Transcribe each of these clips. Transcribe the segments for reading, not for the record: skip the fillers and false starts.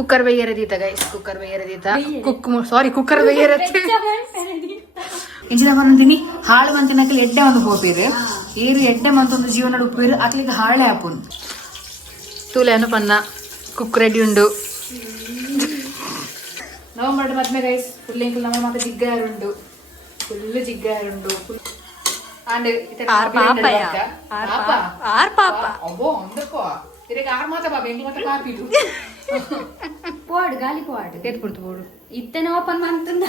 Cooker ಬೇಯರದೀತ guys, cooker ಬೇಯರದೀತ cooker ಬೇಯರತ್ತೆ ಇಂಚಿನ ಬಂದಿನಿ ಹಾಳು ಮಂತಿನಕ್ಕೆ ಎಡ್ಡೆ ಒಂದು ಹೋಗ್ತೀರಿ ಏರು ಎಡ್ಡೆ ಮಂತೊಂದು ಜೀವನ ಉಪ್ಪೇರು ಅಕ್ಲಿಗೆ ಹಾಳೆ ಹಾಪುನ್ ತೂಲೆನು ಪನ್ನ ಕುಕ್ ರೆಡಿ ಉಂಡು ನವಂಬರ್ ಮದ್ಮೆ ಗೈಸ್ ಫುಲ್ ಎಂಕಲ್ ನಮ್ಮ ಮಾತ ಜಿಗ್ಗಾರುಂಡು ಫುಲ್ ಜಿಗ್ಗಾರುಂಡು ಅಂಡ್ పోడు గాలి పోడు తెట్టుకుంటు పోడు ఇత్తనే ఓపెన్ అంటున్నా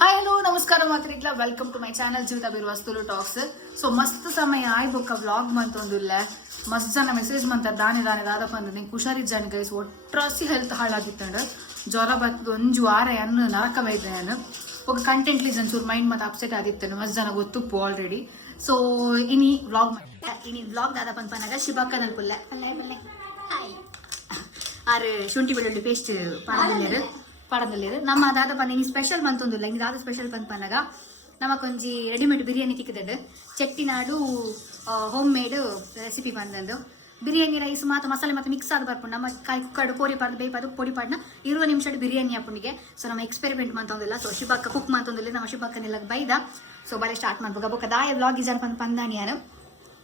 ಹಾಯ್ ಹಲೋ ನಮಸ್ಕಾರ ಮಾತ್ರಿಕ್ಲ ವೆಲ್ಕಮ್ ಟು ಮೈ ಚಾನಲ್ ಜೀವಿತ ಬೀರ್ ವಸ್ತುಲು ಟಾಕ್ಸ್. ಸೊ ಮಸ್ತ್ ಸಮಯ ಆಯ್ತು ಬೊಕ್ಕ ವ್ಲಾಗ್ ಮಂತೊಂದುಲ್ಲ ಮಸ್ತ್ ಜನ ಮೆಸೇಜ್ ಮಂತಾರೆ ದಾನೆ ದಾದಪ್ಪ ಅಂದ್ರೆ ನಿಂಗೆ ಹುಷಾರಿದ್ದಾನೆ ಗೈಸ್ ಒಟ್ರಾಸಿ ಹೆಲ್ತ್ ಹಾಳಾಗಿತ್ತಂಡ ಜ್ವರ ಬರ್ತದ ಒಂಜು ವಾರ ಅನ್ನು ನರಕ ಬೈದೆ ನಾನು ఒక కంటెంట్ లీజ్ ಒಂಚೂರು ಮೈಂಡ್ ಮತ್ತೆ ಅಪ್ಸೆಟ್ ಆಗಿತ್ತು ಮಸ್ತ್ ಜನ ಗೊತ್ತುಪ್ಪು ಆಲ್ರೆಡಿ. ಸೊ ಇನಿ ವ್ಲಾಗ್ ದಾದ ಪನ್ಪನಾಗ ಶಿಬಕ್ಕ ನಲ್ಪುಲ್ಲ ಆರು ಶುಂಠಿ ಬೆಳ್ಳುಳ್ಳಿ ಪೇಸ್ಟ್ ಪಾಡದಲ್ಲಿರು ನಮ್ಮ ದಾದ ಪನ್ನ ಇನಿ ಸ್ಪೆಷಲ್ ಬಂತೊಂದಿಲ್ಲ ಇನಿ ದಾದ ಸ್ಪೆಷಲ್ ಪನ್ಪನಾಗ ನಮಕೊಂಜಿ ರೆಡಿಮೇಡ್ ಬಿರಿಯಾನಿ ತಿಕ್ಕದಡು ಚೆಟ್ಟಿನಾಡು ಹೋಮ್ ಮೇಡ್ ರೆಸಿಪಿ ಬಂದದ್ದು ಬಿರಿಯಾನಿ ರೈಸ್ ಮಾತ್ರ ಮಸಾಲೆ ಮತ್ತೆ ಮಿಕ್ಸ್ ಆದ ಬರ್ಪುಂಡು ನಮ್ಮ ಕಾಯಿ ಕುಕ್ಕರ್ಡು ಕೋರಿ ಪಾಡ್ದು ಬೇಯ್ಪದು ಪೊಡಿ ಪಾಡ್ನ 20 ನಿಮಿಷ ಬಿರಿಯಾನಿ ಹಾಪುಂಡಿಗೆ. ಸೊ ನಮ್ಮ ಎಕ್ಸ್ಪೆರಿಮೆಂಟ್ ಮಂತೊಂದಿಲ್ಲ ಸೊ ಶಿಬಕ್ಕ ಕುಕ್ ಮಂತೊಂದಿಲ್ಲ ನಮ್ಮ ಶಿಬಕ್ಕನೆಲ್ಲ ಬೈದ ಸೊ ಬಳೆ ಸ್ಟಾರ್ಟ್ ಮಾಡ್ಬೇಕು ಬೊಕ್ಕ ದಾಯ ವ್ಲಾಗ್ ಇಜಾನ್ ಪಂದಾನಿ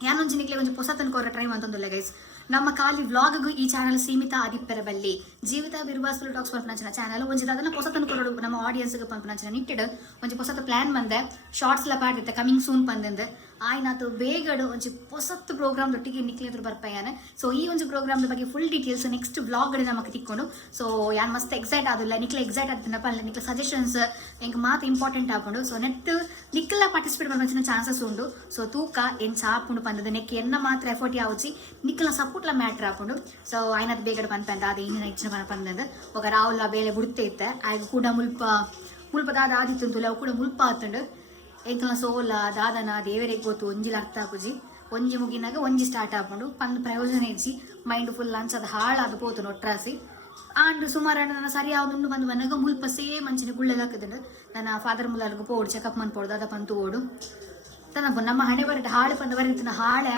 ಯಾನೊಂಜಿ ನಿಕ್ಲೆ ಒಂಜಿ ಹೊಸ ತನಕ ಟ್ರೈ ಮಂತೊಂದಿಲ್ಲ ಗೈಸ್. ನಮ್ಮ ಖಾಲಿ ವ್ಲಾಗ್ಗೂ ಈ ಚಾನಲ್ ಸೀಮಿತ ಆದಿಪ್ಪೆರಬಲ್ಲಿ ಜೀವಿತ ಬಿರ್ವಾಸ್ತುಲು ಟಾಕ್ಸ್ ಪಂಪನಂಚಿನ ಚಾನಲ್ ಒಂಜಿ ಅದನ್ನ ಹೊಸ ತನಕ ನಮ್ಮ ಆಡಿಯನ್ಸ್ಗೆ ಪಂಪನಂಚಿನ ನಿಟ್ಟಿಡ್ ಒಂಜಿ ಹೊಸತ ಪ್ಲಾನ್ ಬಂದೆ ಶಾರ್ಟ್ಸ್ ಎಲ್ಲ ಪಾಡಿತ್ತೆ ಕಮಿಂಗ್ ಸೂನ್ ಬಂದಿಂದ ಆಯ್ನಾತು ಬೇಗಡು ಒಂಜಿ ಹೊಸತ್ತು ಪ್ರೋಗ್ರಾಮ್ ದೊಟ್ಟಿಗೆ ನಿಕ್ಲೆದ್ರು ಬರ್ಪಯ್ಯಾನೆ. ಸೊ ಈ ಒಂದು ಪ್ರೋಗ್ರಾಮ್ ಬಗ್ಗೆ ಫುಲ್ ಡೀಟೇಲ್ಸ್ ನೆಕ್ಸ್ಟ್ ವ್ಲಾಗ್ ನಮಗೆ ತಿಕ್ಕೊಂಡು ಸೊ ಯಾನ್ ಮಸ್ತ್ ಎಕ್ಸೈಟ್ ಆದಿಲ್ಲ ನಿಕ್ಲೆ ಎಕ್ಸೈಟ್ ಆಗ್ತೀನಪ್ಪ ಅಲ್ಲ ನಿಕ್ಲೆ ಸಜೆಷನ್ಸ್ ಎಂಗೆ ಮಾತು ಇಂಪಾರ್ಟೆಂಟ್ ಹಾಕೊಂಡು ಸೊ ನೆಟ್ ನಿಕ್ಕೆಲ್ಲ ಪಾರ್ಟಿಸಿಪೇಟ್ ಮಾಡ್ಬಂಚಿನ ಚಾನ್ಸಸ್ ಉಂಡು. ಸೊ ತೂಕ ಏನ್ ಚಾಪುಂಡು ಪಂದದ ನೆಕ್ ಎನ್ನ ಮಾತ್ರ ಎಫರ್ಟ್ ಯಾವಚ್ಚಿ ನಿಕ್ಲ ಸಪೋರ್ಟ್ಲ ಮ್ಯಾಟ್ರ್ ಹಾಕೊಂಡು ಸೊ ಆಯ್ನದು ಬೇಗಡೆ ಪಂಪಂದ ಅದು ಇನ್ನಿನ ಹೆಚ್ಚಿನ ಪಂದಂದು ఒక ರಾಹುಲ ಬೇಳೆ ಬುಡ್ತೆ ಇತ್ತ ಆಗ ಕೂಡ ಮುಲ್ಪ ದಾದ ಆದಿತ್ತು ಅವು ಕೂಡ ಮುಲ್ಪ ಆತಂಡು ಎಂಕಲ ಸೋಲ ದಾದನ ದೇವರಿಗೆ ಗೊತ್ತು ಒಂಜಿಲ ಅರ್ಥ ಹಾಕುಜಿ ಒಂಜಿ ಮುಗಿನಾಗ ಒಂಜಿ ಸ್ಟಾರ್ಟ್ ಹಾಕೊಂಡು ಪಂದ್ ಪ್ರಯೋಜನ ಇರಿಸಿ ಮೈಂಡ್ ಫುಲ್ ಅನ್ಸದ ಹಾಳಾದ ಪೋತು ನೊಟ್ರಾಸಿ ಆಂಡ್ ಸುಮಾರು ನನ್ನ ಸರಿ ಯಾವ್ದು ಬಂದು ಮನೆಗ ಮುಲ್ಪ ಸೇಮ್ ಮಂಚಿನ ಗುಳ್ಳೆಲ್ಲ ಹಾಕಿದಂಡು ನನ್ನ ಫಾದರ್ ಮುಲ್ಲರ್ಗು ಪೋಡು ಚೆಕಪ್ ಮನ್ಪೋಡು ದಾದ ಪಂತು ಓಡು ನಮ್ಮ ಹಣೆ ಬರಟ ಹಾಳು ಪಂದ ಬರೀತಿನ ಹಾಳೆ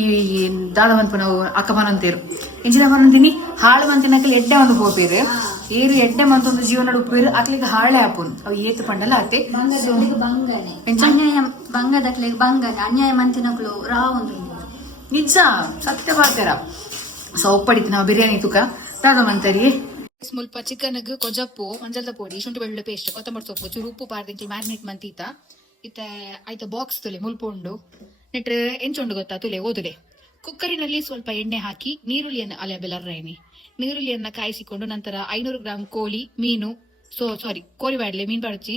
ಈ ದಾದ ಮನ್ಪು ನಾವು ಅಕ್ಕ ಮನಂತೀರು ಇಂಚಿನ ಮನಂತೀನಿ ಹಾಳು ಮಂತಿನಕ್ಕೆ ಎಡ್ಡೆ ಒಂದು ಹೋಗ್ತೀರಿ ಏರು ಎಡ್ಡೆ ಮಂತೊಂದು ಜೀವನ ಉಪ್ಪೇರು ಅಕ್ಲಿಗೆ ಹಾಳೆ ಹಾಪುನ್ ಅವು ಏತು ಪಂಡಲ್ಲ ಆತೆ ಬಂಗದಕ್ಲಿಗೆ ಬಂಗನೆ ಅನ್ಯಾಯ ಮಂತಿನಕ್ಲು ರಾವೊಂದು ನಿಜ ಸತ್ಯ ಬಾಳ್ತಾರ. ಸೊ ಒಪ್ಪಡಿತು ನಾವು ಬಿರಿಯಾನಿ ತುಕ ದಾದ ಮಂತರಿ ಸ್ವಲ್ಪ ಚಿಕನ್ಗೆ ಕೊಜಪ್ಪು ಮಂಜಲ್ದ ಪೊಡಿ ಶುಂಠಿ ಬೆಳ್ಳುಳ್ಳಿ ಪೇಸ್ಟ್ ಕೊತ್ತಂಬರಿ ಸೊಪ್ಪು ಚೂರು ಉಪ್ಪು ಪಾರ್ದಿಂಚಿ ಮ್ಯಾರಿನೇಟ್ ಮಂತೀತ ಇತ್ತ ಆಯ್ತ ಬಾಕ್ಸ್ ತುಲೆ ಮುಲ್ಪುಂಡು ನೆಟ್ರೆ ಎಂಚುಂಡು ಗೊತ್ತಾ ತುಲೆ ಓದುಲೆ ಕುಕ್ಕರಿನಲ್ಲಿ ಸ್ವಲ್ಪ ಎಣ್ಣೆ ಹಾಕಿ ನೀರುಳ್ಳಿಯನ್ನು ಅಲೆ ಬೆಲರ್ರೈನಿ ನೀರುಳ್ಳಿಯನ್ನ ಕಾಯಿಸಿಕೊಂಡು ನಂತರ 500 ಗ್ರಾಂ ಕೋಳಿ ಮೀನು ಕೋರಿ ಬಾಡ್ಲೆ ಮೀನು ಬಾಡ್ಚಿ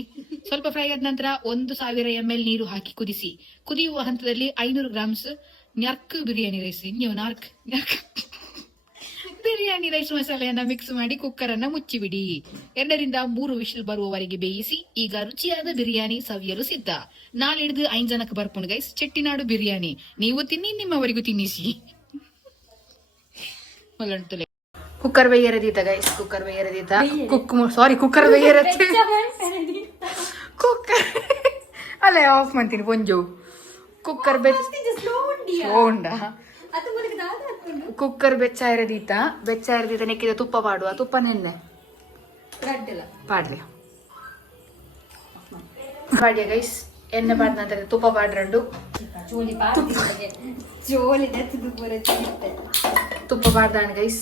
ಸ್ವಲ್ಪ ಫ್ರೈ ಆದ ನಂತರ 1000 ml ನೀರು ಹಾಕಿ ಕುದಿಸಿ ಕುದಿಯುವ ಹಂತದಲ್ಲಿ 500 ಗ್ರಾಮ್ಸ್ ನ್ಯರ್ಕ್ ಬಿರಿಯಾನಿ ರೈಸ್ ಬಿರಿಯಾನಿ ರೈಸ್ ಮಸಾಲೆಯನ್ನ ಮಿಕ್ಸ್ ಮಾಡಿ ಕುಕ್ಕರ್ ಅನ್ನ ಮುಚ್ಚಿಬಿಡಿ. 2 ರಿಂದ 3 ವಿಶಲ್ ಬರುವವರೆಗೆ ಬೇಯಿಸಿ ಈಗ ರುಚಿಯಾದ ಬಿರಿಯಾನಿ ಸವಿಯಲು ಸಿದ್ಧ. ನಾಳಿಡ್ದು 5 ಜನಕ್ಕೆ ಬರ್ಪುಂಡು ಗೈಸ್ ಚೆಟ್ಟಿನಾಡು ಬಿರಿಯಾನಿ ನೀವು ತಿನ್ನಿ ನಿಮ್ಮವರಿಗೂ ತಿನ್ನಿಸಿ. ಕುಕ್ಕರ್ ಬೇಯರದೀತ ಗೈಸ್ ಕುಕ್ಕರ್ ಬೇಯರದೀತ ಕುಕ್ಕರ್ ಬೇಯರತ್ತೆ ಕುಕ್ಕರ್ ಅಲ್ಲೇ ಆಫ್ ಮಾಡ್ತೀನಿ ಪೊಂಜು ಕುಕ್ಕರ್ ಕುಕ್ಕರ್ ಬೆಚ್ಚಾಯಿರದೀತ ನೆಕ್ಕಿದ ತುಪ್ಪ ಪಾಡುವ ತುಪ್ಪ ನೆನ್ನೆ ಪಾಡ್ಲಿ ಪಾಡ್ಯ ಗೈಸ್ ಎಣ್ಣೆ ಪಾಡ್ದ ನಂತರ ತುಪ್ಪ ಪಾಡ್ರಂಡು ತುಪ್ಪ ಪಾಡ್ದಾಣ ಗೈಸ್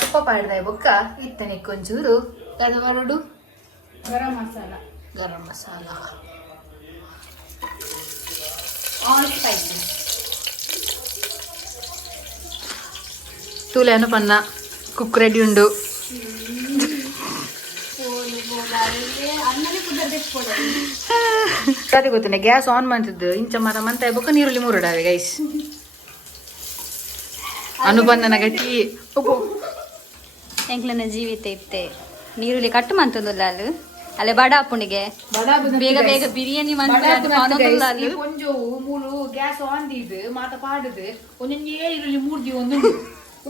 ತುಪ್ಪ ಪಾಡ್ದ ಬೊಕ್ಕ ಇತ್ತನೆ ಕೊಂಚೂರು ತಡವಾಡು ಗರಂ ಮಸಾಲ ಆಲ್ ಸ್ಪೈಸಿ ತೂಲೆನು ಪನ್ನ ಕುಕ್ ರೆಡಿ ಉಂಡು ಅದೇ ಗೊತ್ತೇನೆ ಗ್ಯಾಸ್ ಆನ್ ಮಾಡ್ತಿದ್ದು ಇಂಚ ಮರ ಮಂತ ಬೊಕ್ಕ ನೀರುಳ್ಳಿ ಮೂರುಡಾವೆ ಗೈಸ್ ಅನುಬಂಧನ ಗಟ್ಟಿ ಎಂಕ್ಲನ ಜೀವಿತ ಇತ್ತೆ ನೀರುಳ್ಳಿ ಕಟ್ಟು ಮಂತಂದುಲ್ಲ ಅಲ್ಲ ಅಲ್ಲೇ ಬಡ ಅಪ್ಪನಿಗೆ ಬೇಗ ಬೇಗ ಬಿರಿಯಾನಿ ಕೊಂಚು ಮೂಲು ಗ್ಯಾಸ್ ಆನ್ ದೀದು ಮಾತ ಪಾಡುದು ಒಂದೊಂದೇ ಈರುಳ್ಳಿ ಮೂರ್ದಿ ಒಂದು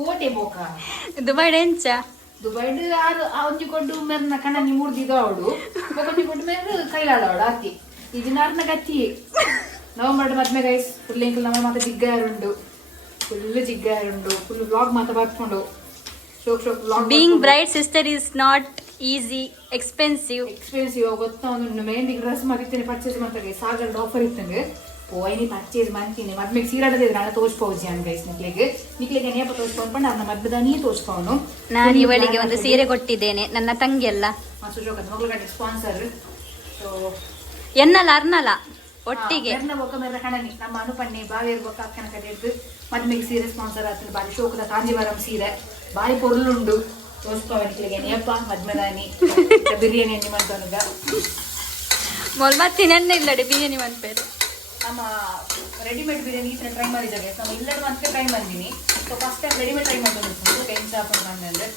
ಓಟೆ ಬೋಕ ದುಬೈ ಎಂಚ ದುಬೈಡ್ ಆರು ಒಂಜಿ ಕೊಟ್ಟು ಮೆರ್ನ ಕಣ್ಣನಿ ಮೂರ್ದಿದ ಅವಡು ಒಂಜಿ ಕೊಟ್ಟು ಮೆರ್ ಕೈಲಾಡವಡು ಅತ್ತಿ ಇದು ನಾರ್ನ ಗತ್ತಿ ನವಂಬರ್ ಮದ್ಮೆ ಗೈಸ್ ಫುಲ್ ಇಂಕಲ್ ನಮ್ಮ ಮಾತ ಜಿಗ್ಗಾರುಂಡು ಫುಲ್ ವ್ಲಾಗ್ ಮಾತ ಬರ್ಕೊಂಡು ಶೋಕ್ vlog being bride sister is not easy expensive ಗೊತ್ತಾ ಒಂದು ಮೆಹಂದಿ ಡ್ರೆಸ್ ಮಾಡಿರ್ತೇನೆ ಪರ್ಚೇಸ್ ಮಾಡ್ತಾರೆ ಸಾಗರದ ಆಫರ್ ಇತ್ತಂಗೆ పోయి పర్చేజ్ మంచిని మధ్యకి సీరడది నాన్న తోచిపోవచ్చు అని గైస్ ನಿಕ್ಲಿಗೆ ನೆನಪ ತೋರಿಸ್ಕೊಂಡು ನನ್ನ ಮಧ್ಯದಾನಿಯೇ ತೋರಿಸ್ಕೊಂಡು ನಾನು ಇವಳಿಗೆ ಒಂದು ಸೀರೆ ಕೊಟ್ಟಿದ್ದೇನೆ ನನ್ನ ತಂಗಿ ಎಲ್ಲ ಸುಶೋಕತ್ ಮಗಳಗಡೆ ಸ್ಪಾನ್ಸರ್ ಸೊ ಎನ್ನಲ್ಲ ಅರ್ನಲ್ಲ ಒಟ್ಟಿಗೆ ಬೊಕ್ಕ ಮೇರೆ ಕಣನಿ ನಮ್ಮ ಅನುಪನ್ನಿ ಬಾವಿಯರ್ ಬೊಕ್ಕ ಅಕ್ಕನ ಕಡೆ ಇದ್ದು ಮದ್ಮೆಗೆ ಸೀರೆ ಸ್ಪಾನ್ಸರ್ ಆಗ್ತದೆ ಬಾರಿ ಶೋಕದ ಕಾಂಜೀವರಂ ಸೀರೆ ಬಾರಿ ಪೊರ್ಲುಂಡು ತೋರಿಸ್ಕೋನಿಕ್ಲಿಗೆ ನೆನಪ ಮದ್ಮೆದಾನಿ ಬಿರಿಯಾನಿ ಎಣ್ಣೆ ಮಾಡ್ತಾನುಗ ಮೊಲ್ಮತ್ತಿ ನೆನ್ನೆ ಇಲ್ಲಡೆ ಬಿರಿಯಾನಿ ಮನ್ಪೇರು ನಮ್ಮ ರೆಡಿಮೇಡ್ ಬಿರಿಯಾನಿ ಈ ಥರ ಟ್ರೈ ಮಾಡಿದ್ದಾರೆ ನಮ್ಮ ಇಲ್ಲದ ಮತ್ತೆ ಟ್ರೈ ಬಂದೀನಿ so first time readymade try ಮಾಡ್ಕೊಂಡು ಟೈಮ್ ಶಾಪ್ ಅಂದರೆ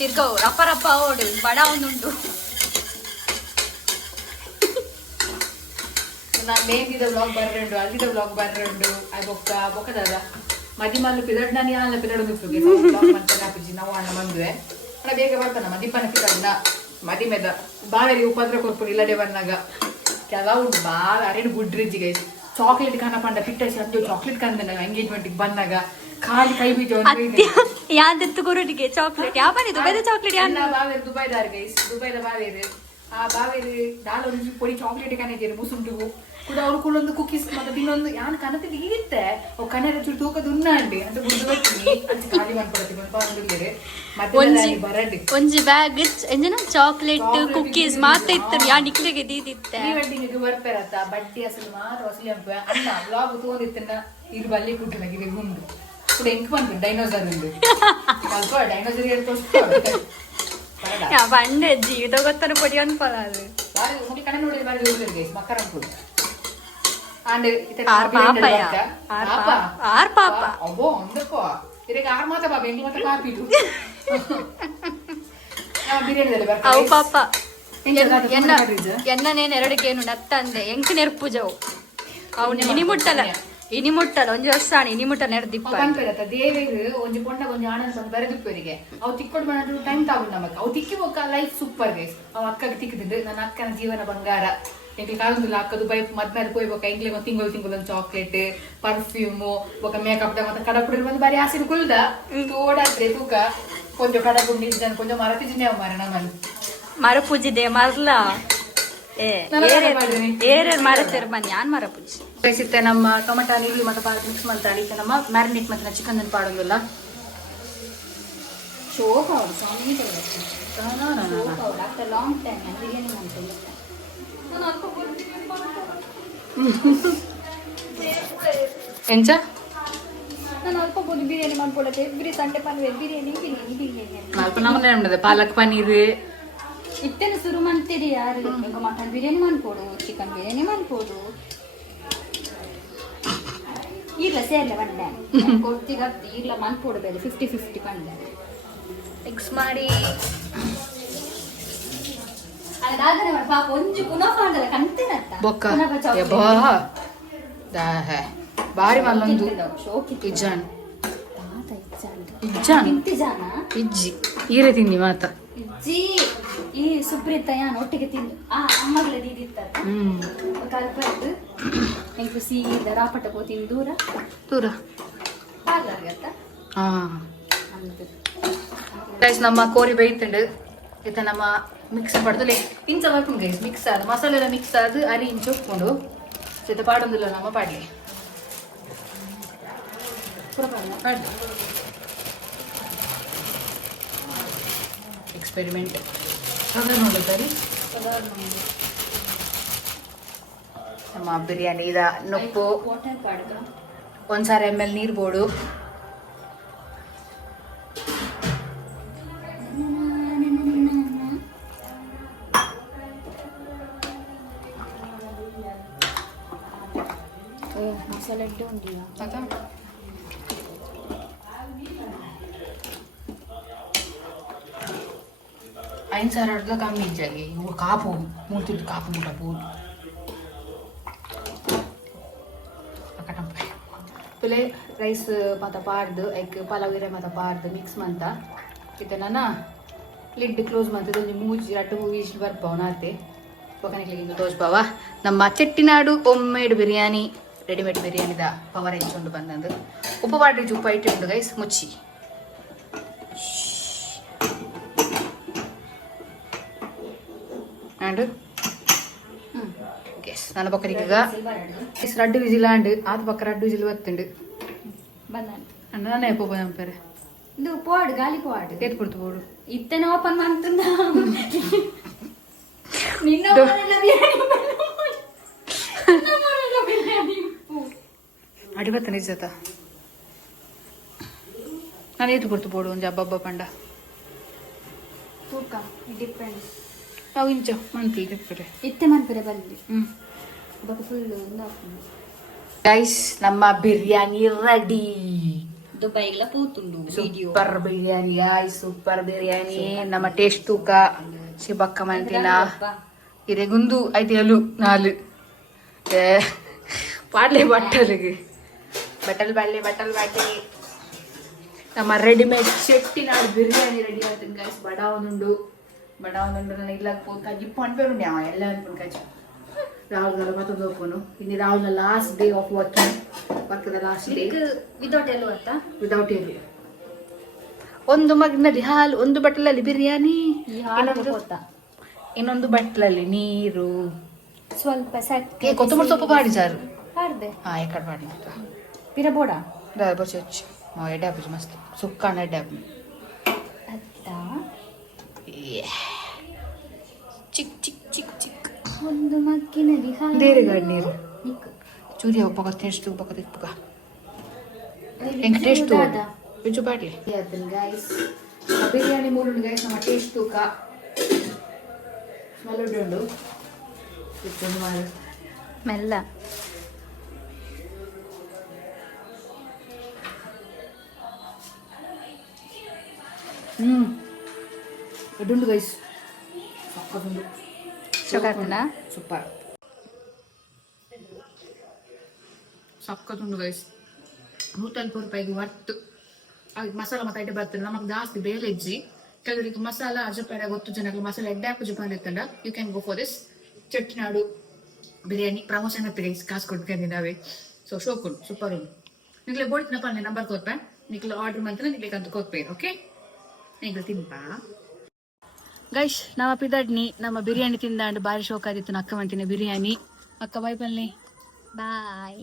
ತಿರ್ಗವು ರಪ್ಪ ರಪ್ಪ ಓಡು ಬಡ ಒಂದುಂಟು ನಾನು ಲೇಂದಿದ ಬ್ಲಾಗ್ ಬರ್ರೆಂಡು ಅಲ್ಲಿದ ಬ್ಲಾಗ್ ಬರ್ರೆಂಡು ಅದು ಬೊಕ್ಕದಾದ ಮದಿಮಲ್ಲು ಪಿದಡ್ನಾನಿ ಅಲ್ಲ ಪಿದಡೊಂದು ಬ್ಲಾಗ್ ಮಾಡ್ತಾರೆ ಹಾಪಿಜಿ ನಾವು ಅಣ್ಣ ಬಂದ್ವೆ ಅಣ್ಣ ಬೇಗ ಬರ್ತಾನ ಮದಿಪ್ಪನ ಪಿದಡ್ನ ಮದಿಮೆದ ಬಾವೇರಿ ಉಪದ್ರ ಕೊರ್ಪುರು ಇಲ್ಲದೆ ಬಂದಾಗ ಕೆಲವು ಬಾಳ ಅರೇನು ಗುಡ್ರಿಜ್ಜಿ ಗೈಸ್ ಚಾಕ್ಲೇಟ್ ಕನ ಪಂಡ ಪಿಟ್ಟಸಿ ಅಂದು ಚಾಕ್ಲೇಟ್ ಕಂದ ಎಂಗೇಜ್ಮೆಂಟ್ಗೆ ಬಂದಾಗ ಖಾಲಿ ಕೈ ಬೀಜ ಯಾವ್ದೆತ್ತು ಕೊರಟಿಗೆ ಚಾಕ್ಲೇಟ್ ಯಾವ ಬಂದಿದ್ದು ದುಬೈದ ಚಾಕ್ಲೇಟ್ ಎಲ್ಲ ಬಾವೇರು ದುಬೈದಾರ್ ಗೈಸ್ ದುಬೈದ ಬಾವೇರು ಆ ಬಾವೇರು ದಾಲ ಒಂದು ಪೊಡಿ ಚಾಕ್ಲೇಟ್ ಕನೆಗೇರು ಮುಸುಂಟು ಕೂಡ ಅವ್ರು ಕುಳ್ಳೊಂದು ಕುಕ್ಕೀಸ್ ಮತ್ತೆ ಇನ್ನೊಂದು ಯಾನ್ ಕನತಿಗೆ ಇರುತ್ತೆ ಅವು ಕನೆರ ಚೂರು ತೂಕದ ಉನ್ನಾಂಡಿ ಅಂತ ಗುಡ್ದು ಬರ್ತೀನಿ ಅಂಚೆ ಖಾಲಿ ಮಾಡ್ಕೊಡ್ತೀವಿ ಮತ್ತೆ ಬರಡ್ಡಿ ಒಂಜಿ ಬ್ಯಾಗ್ ಎಂಜನ ಚಾಕ್ಲೇಟ್ ಕುಕ್ಕೀಸ್ ಮಾತ ಇತ್ತು ಯಾ ನಿಕ್ಲಿಗೆ ದೀದಿತ್ತೆ ಪ್ರೀ ವೆಡ್ಡಿಂಗ್ ಬರ್ಪೇರತ್ತ ಬಡ್ಡಿ ಅಸಲು ಮಾತ್ರ ವಸಲಿ ಅಂಪ ಅಣ್ಣ ವ್ಲಾಗ್ ತೋಂದಿತ್ತನ್ನ ಇದು ಬಲ್ಲಿ ಕುಟ್ಟಿನಾಗಿದೆ ಗುಂಡು ಕೂಡ ಎಂಕ್ ಬಂತು ಡೈನೋಸರ್ ಉಂಡು ಸ್ವಲ್ಪ ಡೈನೋಸರ್ ತೋರಿಸ್ತಾರೆ ಬಂಡೆ ಜೀವಿತ ಗೊತ್ತನ ಪಡಿ ಅನ್ಪಲ್ಲ ಅದು ಬಾರಿ ಮುಗಿ ಕಣ ನೋಡಿದ್ರೆ ಬಾರಿ ಹೋಗಿರ್ಗೆ ಮಕ್ಕರ ಅನ್ಕೊಂಡು ಆಂಡ್ ಆರ್ ಪಾಪ ಅಬ್ಬೋ ಒಂದಕ್ಕೋ ಇದಕ್ಕೆ ಆರ್ ಮಾತ ಬಾಬಾ ಎಂಟು ಮಾತ ಕಾಪಿಟ್ಟು ಬಿರಿಯಾನಿದಲ್ಲಿ ಅವು ಪಾಪ ಬರ್ತಾರೆ ಎನ್ನನೇನು ಎರಡಕ್ಕೇನು ನತ್ತ ಅಂದೆ ಎಂಕ್ ನೆರ್ಪುಜವು ಅವನು ಇನಿಮುಟ್ಟಲ್ಲ ಒಂಜಿ ವರ್ಷ ಇನಿಮುಟ್ಟ ನೆರೆದಿಪ್ಪ ಕನ್ಪೇರತ್ತ ದೇವೇರು ಒಂಜಿ ಪೊಂಡ ಕೊಂಚ ಆನಂದ್ ಬಂದು ಬರೆದಿಪ್ಪರಿಗೆ ಅವು ತಿಕ್ಕೊಂಡು ಬಂದು ಟೈಮ್ ತಗೊಂಡು ನಮಗೆ ಅವು ತಿಕ್ಕಿ ಹೋಗ ಲೈಫ್ ಸೂಪರ್ ಗೈಸ್ ಅವು ಅಕ್ಕಗೆ ತಿಕ್ಕಿದ್ದು ನನ್ನ ಅಕ್ಕನ ಜೀವನ ಬಂಗಾರ ಎಂಕ್ಲಿ ಕಾಲೊಂದಿಲ್ಲ ಅಕ್ಕ ದುಬೈ ಮದ್ಮೇಲೆ ಹೋಗ್ಬೇಕು ಎಂಕ್ಲಿಗೆ ಒಂದು ತಿಂಗಳು ಒಂದು ಚಾಕ್ಲೇಟ್ ಪರ್ಫ್ಯೂಮು ఒక ಮೇಕಪ್ ಮತ್ತೆ ಕಡಪುಡಿ ಬಂದು ಬಾರಿ ಆಸಿರು ಕುಲ್ದ ತೋಡಾದ್ರೆ ತೂಕ ಕೊಂಚ ಕಡಪುಡಿ ಇದ್ದಾನೆ ಕೊಂಚ ಮರತಿಜಿನೇ ಅವ ಮಾರ ನಮ್ಮಲ್ಲಿ ಮರ ಪೂಜಿದೆ ಮರ್ಲ ಮರತೇರು ಬನ್ನಿ ಯಾನ್ ಮರ ಪೂಜಿ ಬೇಯಿಸುತ್ತೆ ನಮ್ಮ ಟೊಮೆಟೊ ನೀರುಳ್ಳಿ ಮತ್ತೆ ಪಾಲಕ್ ಮಿಕ್ಸ್ ಮಾಡ್ತಾರೆ ಈಗ ನಮ್ಮ ಮ್ಯಾರಿನೇಟ್ ಮತ್ತೆ ಚಿಕನ್ ಅನ್ನು ಪಾಡೋದಿಲ್ಲ ಶೋಕ ಅವಳು ಸ್ವಾಮಿ ಆಫ್ಟರ್ ಲಾಂಗ್ ಟೈಮ್ ನಾನು ಬಿರಿಯಾನಿ ಮಾಡ್ತೀನಿ ಎಂಚ ನಾನು ಅಲ್ಪ ಬೋದು ಬಿರಿಯಾನಿ ಮಾಡ್ಕೊಡತ್ತೆ ಎವ್ರಿ ಸಂಡೆ ಪನ್ನೀರ್ ಬಿರಿಯಾನಿ ಅಲ್ಪ ನಮ್ಮನೆ ಪಾಲಕ್ ಪನ್ನೀರ್ ಇತ್ತೇನು ಶುರು ಮಾಡ್ತೀರಿ ಯಾರು ಮಟನ್ ಬಿರಿಯಾನಿ ಮಾಡ್ಕೊಡು ಚಿಕನ್ ಬಿರಿಯಾನಿ ಮಾಡ್ಕೊಡು ಈಗಲ ಸೇರ್ಲೆ ಬಂಡೆ ಕೊಡ್ತೀಗ ಈಗಲ ಮಾಡ್ಕೊಡ್ಬೇಕು 50-50 ಬಂಡೆ ಮಿಕ್ಸ್ ಮಾಡಿ ಅದಾದ್ರೆ ಪಾಪ ಒಂಜು ಕುನಾಫ ಮಾಡಲ್ಲ ಕಂತೇನತ್ತ ಬೊಕ್ಕ ಬಾರಿ ಮಲ್ಲೊಂದು ಇಜ್ಜಾನ್ ಇಜ್ಜಿ ಈರೆ ತಿನ್ನಿ ಮಾತ ಇಜ್ಜಿ ಈ ಸುಪ್ರೀತ ಯಾನ್ ಒಟ್ಟಿಗೆ ತಿಂದು ಅಮ್ಮಗಳ ದೀದಿತ್ತ ಕಲ್ಪದ್ದು ಎಂಕು ಸೀದ ರಾಪಟ ಕೋತಿನ ದೂರ ದೂರ ಪಾರ್ಲರ್ಗತ್ತ ಗೈಸ್ ನಮ್ಮ ಕೋರಿ ಬೇಯ್ತುಂಡು ಇತ್ತ ನಮ್ಮ ಮಿಕ್ಸ್ ಪಡ್ದಲೆ ಇಂಚ ಬರ್ಕೊಂಡು ಗೈಸ್ ಮಿಕ್ಸ್ ಆದ ಮಸಾಲೆ ಎಲ್ಲ ಮಿಕ್ಸ್ ಆದ ಅರಿ ಇಂಚು ಉಪ್ಕೊಂಡು ಇತ್ತ ಪಾಡೊಂದಿಲ್ಲ ನಮ್ಮ ಪಾಡ್ಲಿ ಪೂರ ಪಾಡ್ಲಿ ಎಕ್ಸ್ಪೆರಿಮೆಂಟ್ ನೋಡುತ್ತಾರೆ ನಮ್ಮ ಬಿರಿಯಾನಿ ಇದ ನೊಪ್ಪು 1,000 ml ನೀರು ಬೋಡು ಮಸಾಲೆ ಉಂಟಿಲ್ಲ ಐನ್ ಸಾರ್ ಅಡ್ಲ ಕಮ್ಮಿ ಇಜ್ಜಾಗಿ ಕಾಪು ಮೂರ್ತಿದ್ದು ಕಾಪು ಮುಟ್ಟ ಪೂದು ತುಲೆ ರೈಸ್ ಮತ್ತ ಪಾರ್ದು ಐಕ್ ಪಲಾವ್ ಇರೆ ಮತ್ತ ಪಾರ್ದು ಮಿಕ್ಸ್ ಮಂತ ಇತ್ತೆ ನಾನು ಲಿಡ್ ಕ್ಲೋಸ್ ಮಾಡ್ತದೆ ಒಂದು ಮೂಜಿ 2 ವಿಶ್ ಬರ್ಪವ ನಾತೆ ಬೊಕನೆಗ್ಲಿಂದು ತೋಜ್ಬಾವ ನಮ್ಮ ಚೆಟ್ಟಿನಾಡು ಒಮ್ಮೇಡ್ ಬಿರಿಯಾನಿ ರೆಡಿಮೇಡ್ ಬಿರಿಯಾನಿದ ಪವರ್ ಹೆಂಚುಂಡು ಬಂದಂದು ಉಪ್ಪು ಬಾಟ್ರಿ ಉಪ್ಪು ಇಟ್ಟು ಗೈಸ್ ಮುಚ್ಚಿ ಆಂಡ್ ಗೆಸ್ ನನ್ನ ಪಕ್ಕನಿಗ ರಡ್ಡು ವಿಜಿಲ್ ಆಂಡ್ ಆದ ಪಕ್ಕ ರಡ್ಡು ವಿಜಿಲ್ ಬತ್ತುಂಡು ನಾನೇ ಪೋಪ ನಂಪೇರೆ ಇದು ಪೋಡು ಗಾಲಿ ಪೋಡು ಏತ್ ಕೊಡ್ತು ಬೋಡು ಇತ್ತೇನೆ ಓಪನ್ ಮಾಡ್ತುಂಡ ನಿನ್ನ ಅಡಿ ಬರ್ತಾನೆ ನಿಜತ ನಾನು ಏತು ಕೊಡ್ತು ಬೋಡು ಒಂದು ಹಬ್ಬ ಪಂಡ ತೂಕ ಡಿಪೆಂಡ್ ಅವು ಇಂಚ ಮನ್ಪಿ ತಿಪ್ಪರೆ ಇತ್ತೆ ಮನ್ಪರೆ ಬಲ್ಲಿ ಫುಲ್ ಗೈಸ್ ನಮ್ಮ ಬಿರಿಯಾನಿ ರೆಡಿ ದುಬೈಗ್ಲ ಪೂತುಂಡು super biryani guys super biryani ನಮ್ಮ ಟೇಸ್ಟ್ ತೂಕ ಶಿಬಕ್ಕ ಮಂತಿನ ಇದೆ ಗುಂದು ಐದು ಎಲು ನಾಲು ಪಾಡ್ಲೆ ಬಟ್ಟಲಿಗೆ ಬಟ್ಟಲ್ ಬಾಡ್ಲೆ ನಮ್ಮ ರೆಡಿಮೇಡ್ ಚೆಟ್ಟಿನಾಡು ಬಿರಿಯಾನಿ ರೆಡಿ ಆಯ್ತು ಗೈಸ್ ಬಡಾವನುಂಡು ನಾನು ಇಲ್ಲ ಕಜ್ಜಿ ಪಂಪೇರು ನ್ಯಾವ ಎಲ್ಲ ಅನ್ಕೊಂಡು ಕಜ್ಜಿ ರಾಹುಲ್ ಮತ್ತೊಂದು ಹೋಗ್ಕೊನು ಇನ್ನು ರಾಹುಲ್ ಲಾಸ್ಟ್ ಡೇ ಆಫ್ ವರ್ಕದ ಲಾಸ್ಟ್ ಡೇ ವಿದೌಟ್ ಎಲ್ಲು ಅಂತ ವಿದೌಟ್ ಎಲ್ಲಿ ಒಂದು ಮಗ್ನಲ್ಲಿ ಹಾಲು ಒಂದು ಬಟ್ಟಲಲ್ಲಿ ಬಿರಿಯಾನಿ ಇನ್ನೊಂದು ಬಟ್ಟಲಲ್ಲಿ ನೀರು ಸ್ವಲ್ಪ ಸಕ್ಕೆ ಕೊತ್ತಂಬರಿ ಸೊಪ್ಪು ಮಾಡಿ ಸಾರು ಹಾರ್ದೆ ಎಕಡೆ ಮಾಡಿ ಪಿರಬೋಡ ಬಚ್ಚಿ ಎಡ್ಡೆ ಹಬ್ಬ ಮಸ್ತ್ ಸುಕ್ಕಣ್ಣ ಎಡ್ಡೆ ಹಬ್ಬ ಅತ್ತ ಚಿಕ್ಕ ಒಂದು ಮಗ್ಗಿನಲ್ಲಿ ಬೇರೆ ಗಾಡಿ ನೀರು ಚೂರಿ ಹೋಗ್ಬೇಕ ಟೇಸ್ಟ್ ಹೋಗ್ಬೇಕ ತಿಪ್ಪಕ ಹೆಂಗೆ ಟೇಸ್ಟ್ ಬಿಜು ಬಾಡ್ಲಿ ಅದನ್ನ ಗೈಸ್ ಬಿರಿಯಾನಿ ಮೂರು ಗೈಸ್ ನಮ್ಮ ಟೇಸ್ಟ್ ತೂಕ ಸ್ಮೆಲ್ ಉಂಡು ಮೆಲ್ಲ ಎಡ್ಡುಂಡು ಗೈಸ್ ಸಕ್ಕದುಂಡು ಶುಗರ್ನ ಸೂಪರ್ ಸಕ್ಕದುಂಡು ಗೈಸ್ 140 ರೂಪಾಯಿಗೆ ವರ್ತ್ ಮಸಾಲ ಮತ್ತೆ ಐಟೆ ಬರ್ತದೆ ನಮಗೆ ಜಾಸ್ತಿ ಬೇಲೆ ಇಜ್ಜಿ ಕೆಲವರಿಗೆ ಮಸಾಲ ಅಜಪೇಡ ಗೊತ್ತು ಜನಕ್ಕೆ ಮಸಾಲ ಎಡ್ಡೆ ಹಾಕು ಜಪಾನ್ ಇರ್ತಂಡ you can go for this Chettinad biryani promotion ಹತ್ತಿರ ಕಾಸು ಕೊಟ್ಕೊಂಡಿದ್ದಾವೆ ಸೊ ಶೋಕುಂಡು ಸೂಪರ್ ಉಂಟು ನಿಗ್ಲೆ ಬೋಡ್ತಿನಪ್ಪ ನೀನು ನಂಬರ್ ಕೊಡ್ಪೆ ನಿಗ್ಲೆ ಆರ್ಡರ್ ಮಾಡ್ತಾನೆ ನಿಗ್ಲೆ ಅಂತ ಕೊಡ್ಪೇರು ಓಕೆ ನಿಗ್ಲೆ ತಿನ್ಪಾ ಗೈಸ್ ನಮ್ಮ ಪಿದಡ್ನಿ ನಮ್ಮ ಬಿರಿಯಾನಿ ತಿಂದಾಂಡು ಬಾರಿ ಶೋಕಾದಿತ್ತು ಅಕ್ಕ ಮಂತಿನ ಬಿರಿಯಾನಿ ಅಕ್ಕ ಬಾಯ್ ಪಲ್ಲೆ ಬಾಯ್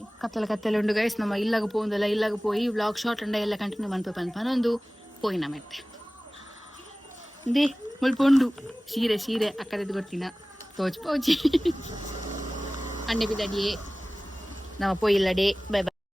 ಕತ್ತಲೆ ಉಂಡು ಗೈಸ್ ನಮ್ಮ ಇಲ್ಲಾಗ ಪೋಂದಲ್ಲ ಇಲ್ಲಾಗ ಪೋಯಿ ವ್ಲಾಗ್ ಶಾರ್ಟ್ ಅಂಡ ಎಲ್ಲ ಕಂಟಿನ್ಯೂ ಮಾಡ್ಪೆ ಪನ್ನೊಂದು ಪೋಯಿನ ಮೆತ್ತೆ ದೇ ಮುಳ್ಪುಂಡು ಸೀರೆ ಅಕ್ಕದದ್ದು ಗೊತ್ತಿನ ಪೋಚಿ ಅಣ್ಣೆ ಪಿದಡಿಯೇ ನಮ್ಮ ಪೋಯಿಲ್ಲಡೆ ಬೈ ಬೈ